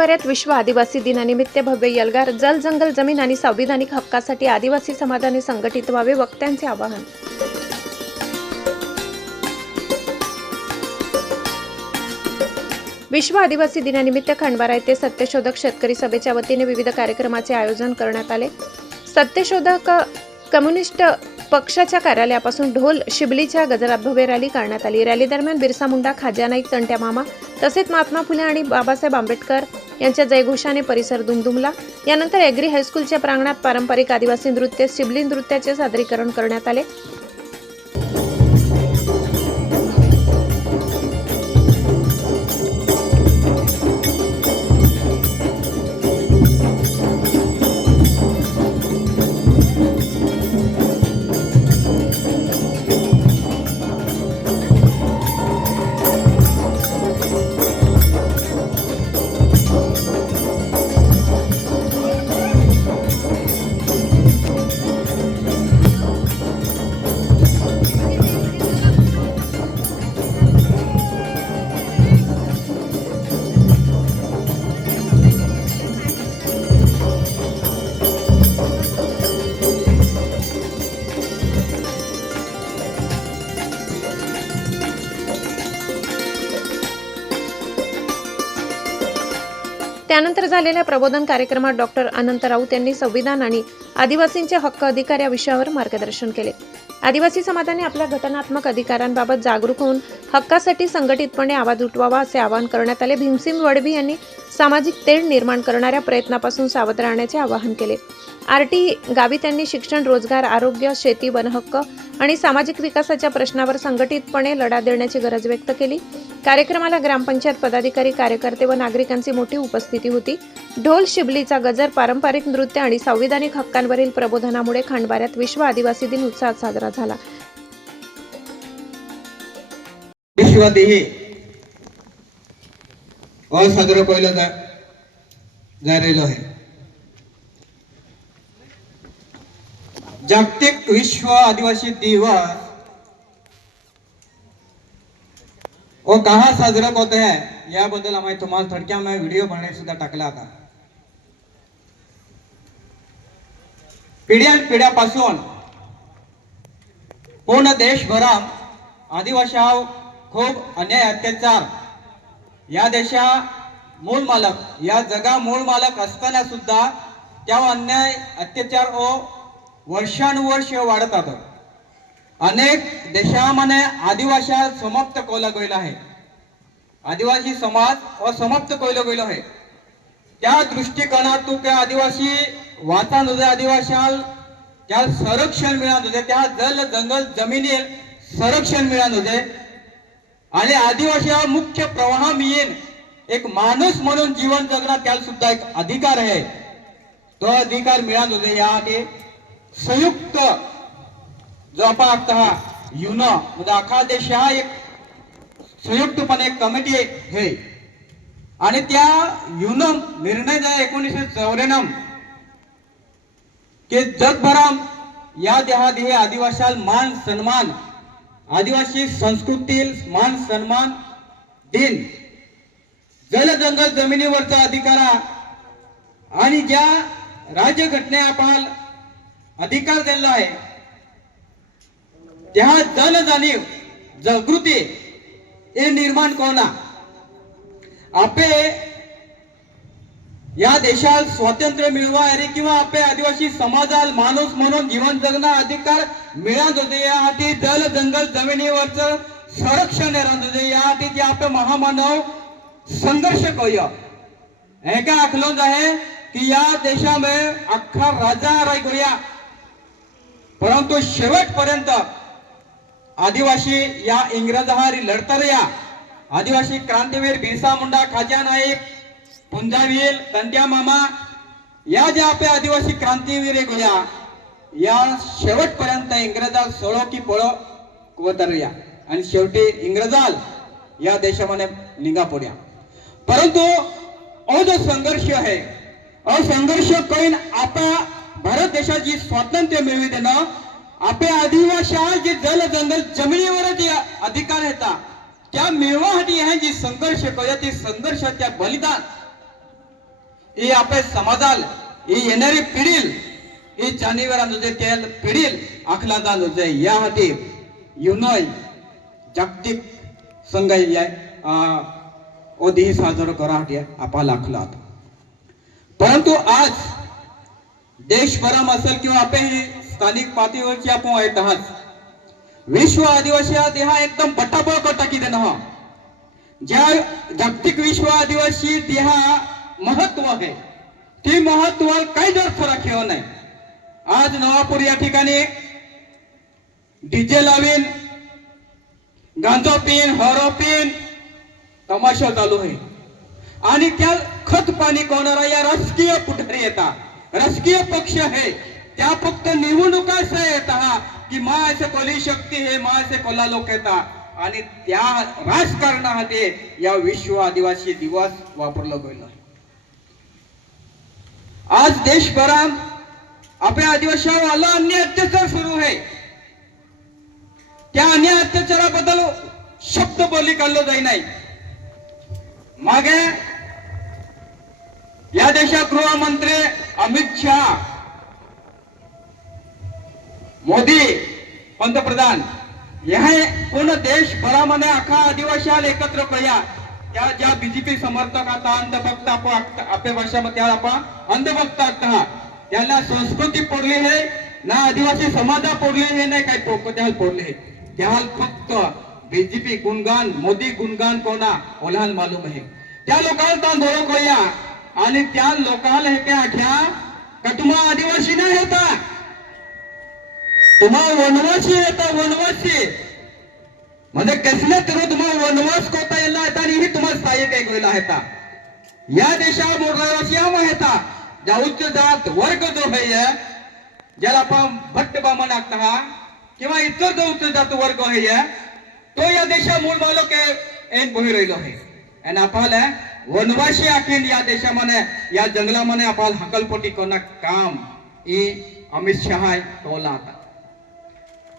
खंडभऱ्यात विश्व आदिवासी दिनानिमित्त भव्य यलगार जल जंगल जमीन आणि संविधानिक हक्कासाठी आदिवासी समाजाने संघटित व्हावे, वक्त्यांचे आवाहन. विश्व आदिवासी दिनानिमित्त खंडभरा येथे सत्यशोधक शेतकरी सभेच्या वतीने विविध कार्यक्रमाचे आयोजन करण्यात आले. सत्यशोधक कम्युनिस्ट पक्षाच्या कार्यालयापासून ढोल शिबलीच्या गजरात भव्य रॅली काढण्यात आली. रॅली दरम्यान बिरसा मुंडा, खाज्या नाईक, तंट्या मामा तसेच महात्मा फुले आणि बाबासाहेब आंबेडकर यांच्या जयघोषाने परिसर दुमदुमला. यानंतर एग्री हायस्कूलच्या प्रांगणात पारंपरिक आदिवासी नृत्य शिबली नृत्याचे सादरीकरण करण्यात आले. त्यानंतर झालेल्या प्रबोधन कार्यक्रमात डॉक्टर अनंत राऊत यांनी संविधान आणि आदिवासींचे हक्क अधिकार या विषयावर मार्गदर्शन केले. आदिवासी समाजाने आपल्या घटनात्मक अधिकारांबाबत जागरूक होऊन हक्कासाठी संघटितपणे आवाज उठवावा असे आवाहन करण्यात आले. भीमसिंग वडवी यांनी सामाजिक तेढ निर्माण करणाऱ्या प्रयत्नापासून सावध राहण्याचे आवाहन केले. आरटी गावित यांनी शिक्षण, रोजगार, आरोग्य, शेती, वनहक्क आणि सामाजिक विकासाच्या प्रश्नावर संघटितपणे लढा देण्याची गरज व्यक्त केली. कार्यक्रमाला ग्रामपंचायत पदाधिकारी, कार्यकर्ते व नागरिकांची मोठी उपस्थिती होती. ढोल शिबलीचा गजर, पारंपरिक नृत्य आणि संविधानिक हक्कांवरील प्रबोधनामुळे खंडभऱ्यात विश्व आदिवासी दिन उत्साहात साजरा झाला. विश्वदेही साजरा केला जा रहेलो है. जागतिक विश्व आदिवासी दिवस वो कहाँ साजरा होते हैं याबद्दल आम्ही तुम्हाला थोडक्या व्हिडिओ बनवून सुद्धा टाकला होता. पिढ्यापासून पूर्ण देशभरात आदिवासींवर खूप अन्याय, अत्याचार, या देशा मूळ मालक, या जगा मूळ मालक असताना सुद्धा त्या अन्याय, अत्याचार वर्षानुवर्ष वाढत आहेत. अनेक देशांमध्ये आदिवासी समाप्त केला गेला आहे. आदिवासी समाज समाप्त केला गेला आहे. त्या दृष्टिकोनातून त्या आदिवासी वाचन, आदिवासी त्या संरक्षण मिळालं होते, त्या जल जंगल जमिनी संरक्षण मिळालं होते आणि आदिवासी मुख्य प्रवाह मिळेल एक माणूस म्हणून जीवन जगणं त्याला सुद्धा एक अधिकार आहे. तो अधिकार मिळाला होते. या संयुक्त जो आपण आता युनो म्हणजे अख्खा देश हा एक संयुक्तपणे एक कमिटी आहे आणि त्या युनो निर्णय जो 1994 के जगभरात या देहात हे आदिवासी मान सन्मान, आदिवासी संस्कृतील मान सन्मान दिन, जल जंगल जमिनीवरचा अधिकार आणि ज्या राज्यघटने आपण अधिकार दिला आहे त्या जन जाणीव जागृती हे निर्माण कोणा आपे या देशात स्वातंत्र्य मिळवायला किंवा आपले आदिवासी समाजाला माणूस म्हणून जीवन जगणं अधिकार मिळत होते. यासाठी जल जंगल जमिनीवरचं संरक्षण राहत होते. यासाठी जे आपले महामानव संघर्ष करूया हे काय आखलं आहे की या देशामध्ये अख्खा राजा राय करूया, परंतु शेवटपर्यंत आदिवासी या इंग्रजांहारी लढता रह्या. आदिवासी क्रांतीवीर बिरसा मुंडा, खाज्या नाईक, पुंजावीर, तंट्या मामा या ज्या आपल्या आदिवासी क्रांतीवीर गोळ्या या शेवटपर्यंत इंग्रजा सोळो की पळो कुवत रह्या आणि शेवटी इंग्रजाल या देशामध्ये निघा पड्या. परंतु जो संघर्ष आहे संघर्ष करून आता भारत देशाची स्वातंत्र्य मिळवी देणं आपल्या आदिवासी जे जल जंगल जमिनीवर जे अधिकार येतात त्या मिळवासाठी हे जी संघर्ष करूया, ते संघर्ष, त्या बलिदान ही आपल्या समाजाल ही येणारी पिढील ही जानेवारी नुजे तेल पिढील आखलादा नुजे यासाठी युनोय जागतिक संघ ओदी साजरा कराट आपा लाखलात परंतु आज देशभराम असेल किंवा आपे ही स्थानिक पातळीवरची आपण आहेत आहात विश्व आदिवासी हा एकदम बटाबळ कटा की देणं ज्या जागतिक विश्व आदिवासी देहा महत्व आहे ती महत्व काही जर फरक ठेव नाही आज नवापूर या ठिकाणी डीजे लावीन गांजो पिन हॉरो पिन तमाशा चालू आहे आणि त्या खत पाणी कोणारा या राजकीय पुढारी येतात राजकीय पक्ष आहे त्या फक्त निवडणुका येतात की मा असे कोली शक्ती हे मा असे कोला लोक येतात आणि त्या राजकारणामध्ये या विश्व आदिवासी दिवस वापरलं गेलं आज देशभरात आपल्या आदिवासीवर अन्याय अत्याचार सुरू आहे त्या अन्याय अत्याचाराबद्दल शब्द बोली काढलं जाई नाही मागे या देशात गृहमंत्री अमित शहा मोदी पंतप्रधान हे पूर्ण देशभरामध्ये अख्खा आदिवासी एकत्र करूया त्या ज्या बीजेपी समर्थक आता अंधभक्त आपल्या भाषामध्ये आपण अंधभक्त आहात त्यांना संस्कृती पडली आहे ना आदिवासी समाजा पडली हे नाही काही पोकत्याल पडले त्या फक्त बीजेपी गुणगान मोदी गुणगान कोणा ओलाल मालूम आहे त्या लोकांना धोरण करूया आणि त्या लोकांना हे काय आठ्या का तुम्हा आदिवासी नाही येता तुम्हा वनवासी येता वनवासी म्हणजे कसले तर तुम्हाला वनवास कोता येला येता आणि ही तुम्हाला स्थायी काय गोयला येता या देशावर मोरवासी आम येता ज्या उच्च जात वर्ग जो आहे ज्याला आपण भट्ट बामण आखता किंवा इतर जो उच्च जात वर्ग आहे तो या देशा मूळ मालक एन बोही राहिलो आहे आणि आपल्याला वनवासी आखीन या देशामध्ये या जंगलामध्ये आपल्याला हकलपट्टी कोणा काम ही अमित शहा टोला आता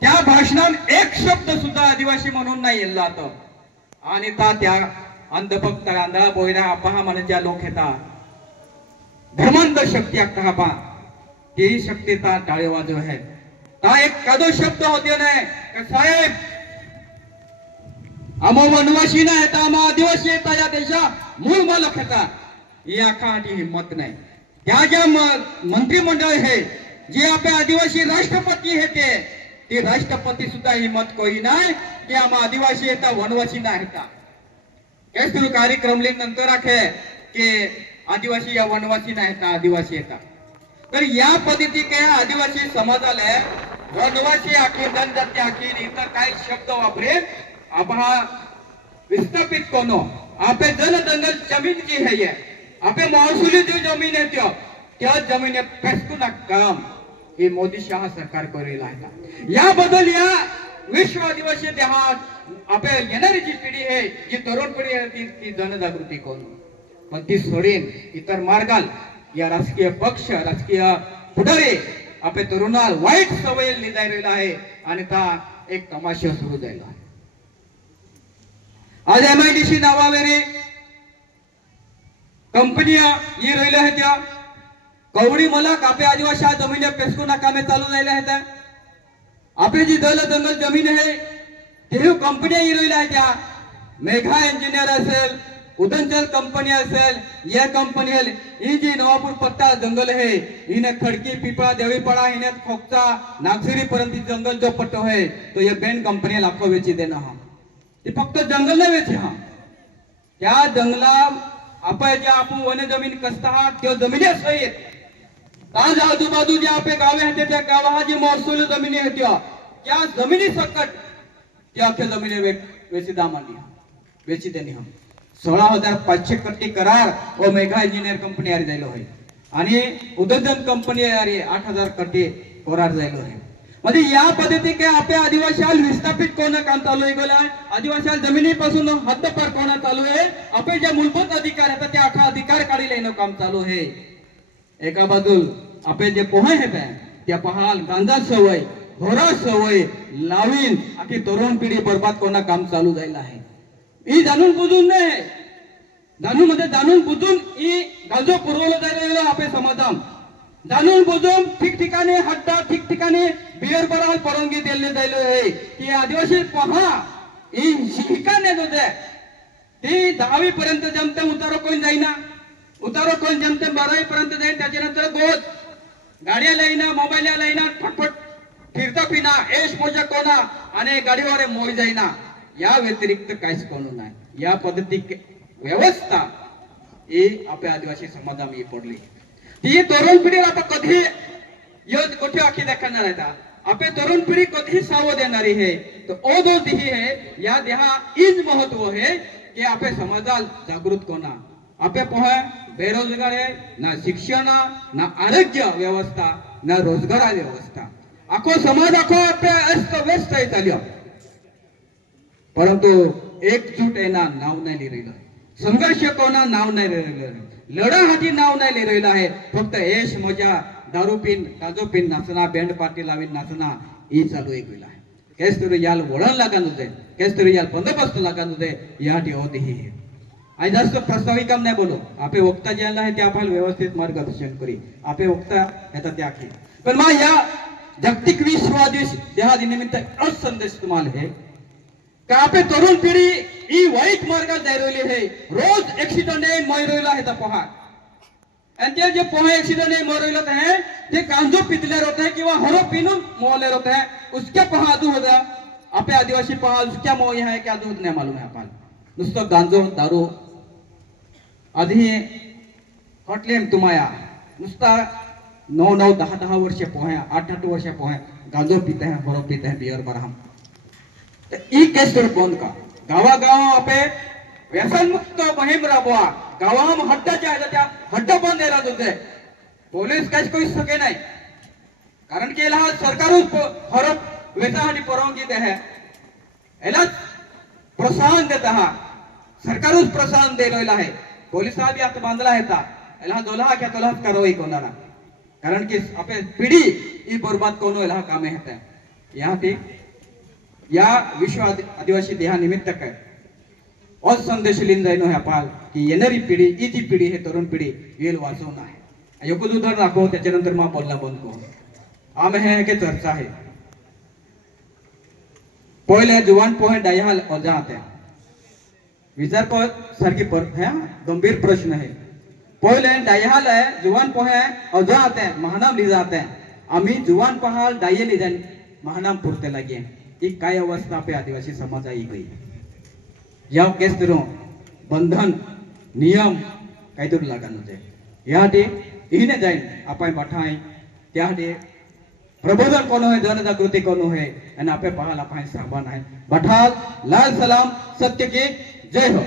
त्या भाषणात एक शब्द सुद्धा आदिवासी म्हणून नाही येला आणि त्या अंधभक्त आंधळा बोयरा अपहा म्हणजे ज्या लोक येतात धर्मांध शक्ती आखता पा ती शक्ती ता टाळे वाजव आहे ता एक कदो शब्द होते नाही साहेब आम्हा वनवासी नाही येता आम्हा आदिवासी येता या देशा मूळ मालक येता ही आखाची हिंमत नाही त्या ज्या मंत्रिमंडळ आहे जे आपल्या आदिवासी राष्ट्रपती आहे ते राष्ट्रपती सुद्धा हिंमत कोई नाही की आम्हा आदिवासी येता वनवासी नाही येता काय कार्यक्रम नंतर आखे की आदिवासी या वनवासी नाही येता आदिवासी येता तर या पद्धती काय आदिवासी समाजाला वनवासी आखी जनजाती आखी इतर काही शब्द वापरे आपण विस्थापित कोनो आपे जन जंगल जमीन जी है आपे महसुली जो जमीन है त्या जमीन पेस्कून काम हे मोदी शहा सरकार करेल आहे याबद्दल या विश्व आदिवासी देहात आपल्या येणारी जी पिढी आहे जी तरुण पिढी आहे ती जनजागृती करून पण ती सोडीन इतर मार्गाल या राजकीय पक्ष राजकीय पुढारी आपल्या तरुणाला वाईट सवय लिहायला आहे आणि त्या एक तमाशा सुरू झाला आहे आज MIDC नावावेरी कंपन्या ही राहिल्या आहेत त्या कवडी मला आपल्या आदिवासी जमिनी पेस्कून कामे चालू राहिल्या आहेत आपली जी दल जंगल जमीन आहे ते कंपन्या ही राहिल्या आहेत त्या मेघा इंजिनियर असेल उदंचल कंपनी असेल या कंपनी ही जी नवापूर पट्टा जंगल आहे हिने खडकी पिपळा देवीपाडा हिने खोकचा नागझरी पर्यंत जंगल जो पट्टो है तो ये बेन कंपनी लाखो वेची देना हा ते फक्त जंगल नाही वेचे हा त्या जंगला आपण जे आपण वन जमीन कसता हा त्या जमिनी सहित आज आजूबाजू जे आपले गावे आहेत त्या गावा जी महसूल जमिनी आहेत त्या जमिनी सकट त्या अख्ख्या जमिनी वेची दामानी वेची देणी हम 16,500 कट्टी करार व मेघा इंजिनियर कंपनी आरी जायलो आहे आणि उदजन कंपनी आरी 8,000 कट्टी करार जायलो आहे म्हणजे या पद्धती काय आपल्या आदिवासी विस्थापित कोण काम चालू आहे गेला आदिवासी जमिनीपासून हद्दपार कोणा चालू आहे आपले जे मूलभूत अधिकार आहेत ते अख्खा अधिकार काढी लेणं काम चालू आहे एका बाजूल आपले जे पोहे आहेत त्या पहाल गांजा सवय घोरा सवय लावीन आखी तरुण पिढी बर्बाद कोणा काम चालू जायला आहे ही जाणून बुजून नाही जाणून बुजून ई गाजो पुरवलं जायला आपले समाधान जाणून बुजून ठिकठिकाणी हड्डा ठिकठिकाणी बियर बराल परवानगी दिली जायला आहे की आदिवासी पहा ही शिकाने होते ती 10वी पर्यंत जमते उतारो कोण जाईना उतारो कोण जमते 12वी पर्यंत जाईल त्याच्यानंतर गोज गाड्या लाईना मोबाईल लाईना फटफट फिरता पिना एश मोजा कोणा आणि गाडीवर मोय जाईना या व्यतिरिक्त काहीच कोण नाही या पद्धती व्यवस्था ही आपल्या आदिवासी समाजामध्ये पडली ती तरुण पिढीला आता कधी योज कोठे आखी दाखवणार आहे आपले तरुण पिढी कधी सावध येणारी है तो ओ दो दिही है या देहा इज महत्व है की आपल्या समाजाला जागृत कोणा आपल्या पोहे बेरोजगार आहे ना शिक्षण ना आरोग्य व्यवस्था ना रोजगार व्यवस्था आखो समाज आखो आपल्या अस्त व्यस्त आहे चालू परंतु एकजूट येणार नाव नाही लिहिलं संघर्ष कोणा नाव नाही लिहिलं लढा हाती नाव नाही लिहिलं आहे फक्त ऐश मजा दारू पिन काजो पिन नाचना बँड पार्टी लावीन नाचना ही चालू एक वेळा आहे केस तरी याल वळण लागान होते केस तरी याल बंदोबस्त लागान होते या होते ही आणि जास्त प्रस्ताविक काम नाही बोलो आपले वक्ता जे आहे ते आपण व्यवस्थित मार्गदर्शन करी आपले वक्ता याचा त्याग पण मग या जागतिक विश्व दिवस देहा दिनानिमित्त आज संदेश तुम्हाला है का आपले तरुण पिढी ही वाईट मार्गात जाय राहिली आहे रोज ऍक्सिडेंट आहे मर राहिला आहे तर पहा आणि ते जे पोहे ऍक्सिडेंट आहे मर राहिलं है ते कांजो पितले होते हैं किंवा हरो पिनून मोले होते हैं उसके पहा आदू होता आपले आदिवासी पहा उसक्या मोह है क्या दूध नाही मालूम है आपण नुसतं गांजो दारू आधी हटलेम तुम्हाया नुसता 9 10 वर्ष पोहे 8 वर्ष पोहे गांजो पीते हैं हरो पीते हैं बियर बरहम ई केस बंद का गावागाव आपे व्यसन मुक्त मोहीम राबवा गावाम हड्डाच्या त्या हड्ड बंद द्यायला होते पोलीस काहीच करू सके नाही कारण की याला सरकारच हरप वेचासाठी परवानगी दे है याला प्रोत्साहन देत आहात सरकारच प्रोत्साहन दिलेलं आहे पोलिसा बी आता बांधला आहे याला दोला क्या तोला कारवाई कोणाला कारण की आपले पिढी ही बर्बाद कोण याला कामे आहेत या ते या विश्व आदिवासी देहा निमित्त काय और संदेश लिन जायनो है पाल की येणारी पिढी ही जी पिढी हे तरुण पिढी येल वाचवून आहे एकच उदाहरण दाखव त्याच्यानंतर मा बोलला बंद करू आम है के चर्चा है पहिले जुवान पोहे डायहाल ओजा आते विचार पर सारखी पर है गंभीर प्रश्न है पहिले डायहाल है जुवान पोहे ओजा आते महानाम ली जाते आम्ही जुवान पहाल डाये ली जान महानाम पुरते लगे एक काय अवस्था पे आदिवासी समाज आई गई या केस तरो बंधन नियम काहीतरी लागान होते यासाठी इने जाईन आपण पाठाय त्यासाठी प्रबोधन कोण होय जनजागृती कोण होय आणि आपे पहाल आपण सामान आहे बठाल लाल सलाम सत्य की जय हो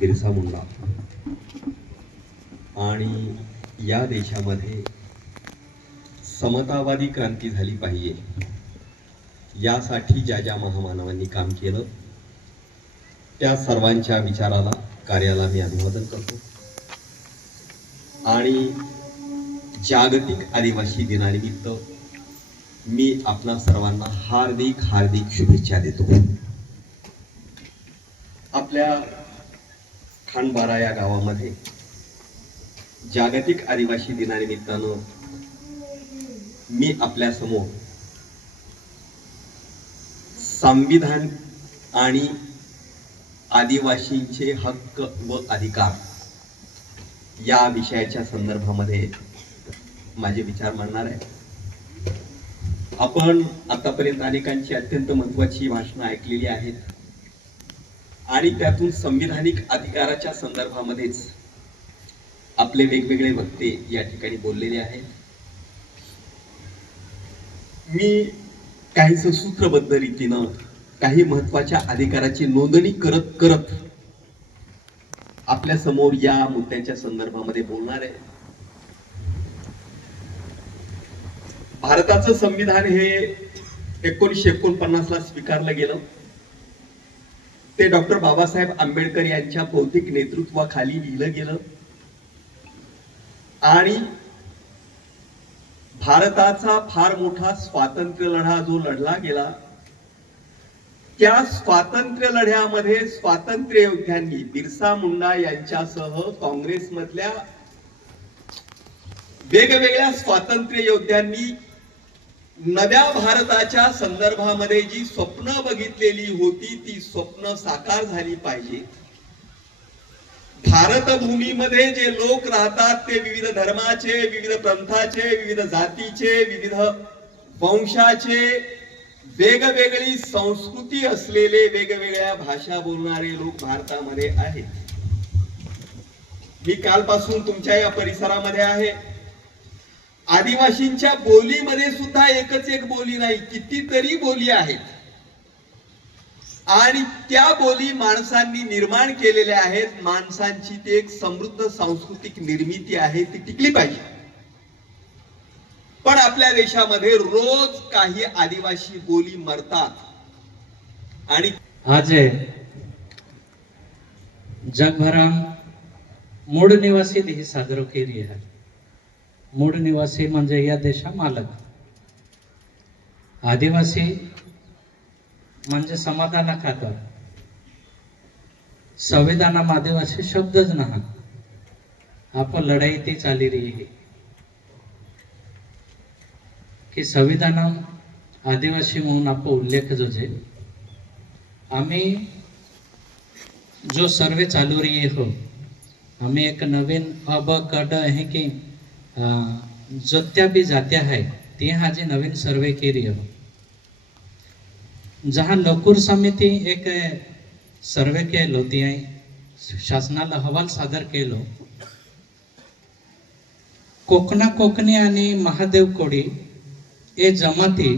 बिरसा मुंडा आणि या देशामध्ये समतावादी क्रांती झाली पाहिजे यासाठी ज्या ज्या महामानवांनी काम केलं त्या सर्वांच्या विचाराला कार्याला मी अभिवादन करतो आणि जागतिक आदिवासी दिनानिमित्त मी आपणा सर्वांना हार्दिक हार्दिक शुभेच्छा देतो आपल्या खांडबारा या गावामध्ये जागतिक आदिवासी दिनानिमित्तानं मी आपल्या समोर संविधान आणि आदिवासींचे हक्क व अधिकार या विषयाच्या संदर्भामध्ये माझे विचार मांडणार आहे आपण आतापर्यंत अनेकांची अत्यंत महत्त्वाची भाषणं ऐकलेली आहेत आणि त्यातून संविधानिक अधिकाराच्या संदर्भामध्येच आपले वेगवेगळे वक्ते या ठिकाणी बोललेले आहेत मी काहीच सूत्रबद्ध रीतीनं काही महत्त्वाच्या अधिकाराची नोंदणी करत करत आपल्या समोर या मुद्द्याच्या संदर्भामध्ये बोलणार आहे भारताचं संविधान हे 1949 ला स्वीकारलं गेलं ते डॉक्टर बाबासाहेब आंबेडकर यांच्या बौद्धिक नेतृत्वाखाली लिहिलं गेलं आणि भारताचा फार मोठा स्वातंत्र्य लढा जो लढला गेला त्या स्वातंत्र्य लढ्यामध्ये स्वातंत्र्य योद्ध्यांनी बिरसा मुंडा यांच्यासह काँग्रेसमधल्या वेगवेगळ्या स्वातंत्र्य योद्ध्यांनी नव्या भारताच्या संदर्भामध्ये जी स्वप्न बघितलेली होती ती स्वप्न साकार झाली पाहिजे. भारतभूमीमध्ये जे लोक राहतात ते विविध धर्माचे, विविध पंथाचे, विविध जातीचे, विविध वंशाचे, वेगवेगळी संस्कृती असलेले, वेगवेगळ्या भाषा बोलणारे लोक भारतामध्ये आहेत. मी कालपासून तुमच्या या परिसरामध्ये आहे. आदिवासींच्या बोलीमध्ये सुद्धा एकच एक बोली नाही, कितीतरी बोली आहेत आणि त्या बोली माणसांनी निर्माण केलेल्या आहेत. माणसांची ती एक समृद्ध सांस्कृतिक निर्मिती आहे, ती टिकली पाहिजे. पण आपल्या देशामध्ये रोज काही आदिवासी बोली मरतात आणि आज जगभरात मूळ निवासी ही साजरो केली आहे. मूळ निवासी म्हणजे या देशा मालक. आदिवासी म्हणजे समाधाना खातर. संविधानाम आदिवासी शब्दच नाही. आपण लढाई ती चाली रही है की संविधानाम आदिवासी म्हणून आपण उल्लेख जो जे आम्ही जो सर्वे चालू रही हो, आम्ही एक नवीन अब कड आहे की जोत्या भी जात्या है ती हा जी नवीन सर्वे केली हो. जहां लकूर समिती एक सर्वे केलो ती शासनाला अहवाल सादर केलो. कोकणा कोकणी आणि महादेव कोडी ए जमाती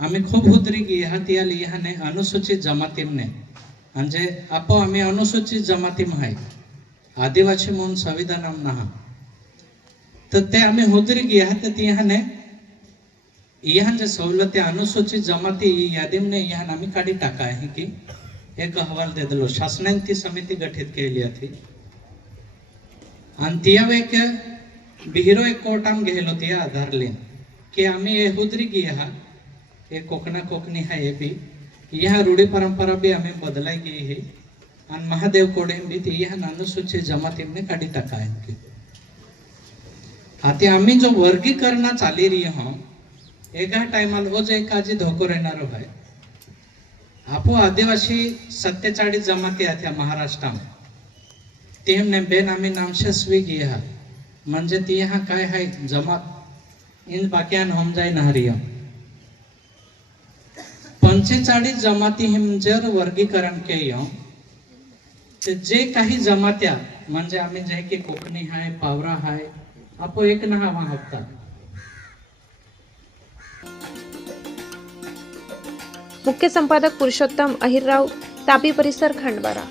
आम्ही खूप उतरी गिहात या लिहाने अनुसूचित जमातीमने म्हणजे आपण आम्ही अनुसूचित जमातीम आहे. आदिवासी म्हणून संविधानाम नहा तर ते आम्ही होदरी गिहात ती ह्याने यहाँ जे सवलती अनुसूचित जमाती यादीमने यहाँ आम्ही काढी टाका आहे की एक अहवाल दे दिलो. शासनाने ती समिती गठीत केली होती आणि ती एक बिहिरो एक कोर्टाम गेलो ती आधार लेन की आम्ही हे हुदरी गिहा हे कोकणा कोकणी आहे बी यहाँ रूढी परंपरा भी आम्ही बदलाई गई है आणि महादेव कोडे भी ती यहाँ अनुसूचित जमातीमने काढी टाका आहे की आता आम्ही जो वर्गीकरणा चाली रही हो एका टायमाला रोज एकाजी धोको येणार आहे. आपो आदिवासी 47 जमाती आहेत महाराष्ट्रात. तेमने बेनामी नामशस्वी गिहा म्हणजे ती यहाँ काय आहे जमात इन बाकियान हम जाय नहरिया 45 जमाती हिम जर वर्गीकरण केलं तर जे काही जमात्या म्हणजे आम्ही जे की कोकणी आहे, पावरा आहे, आपो एक ना हा हप्ता. मुख्य संपादक पुरुषोत्तम अहिरराव, तापी परिसर, खंडबारा.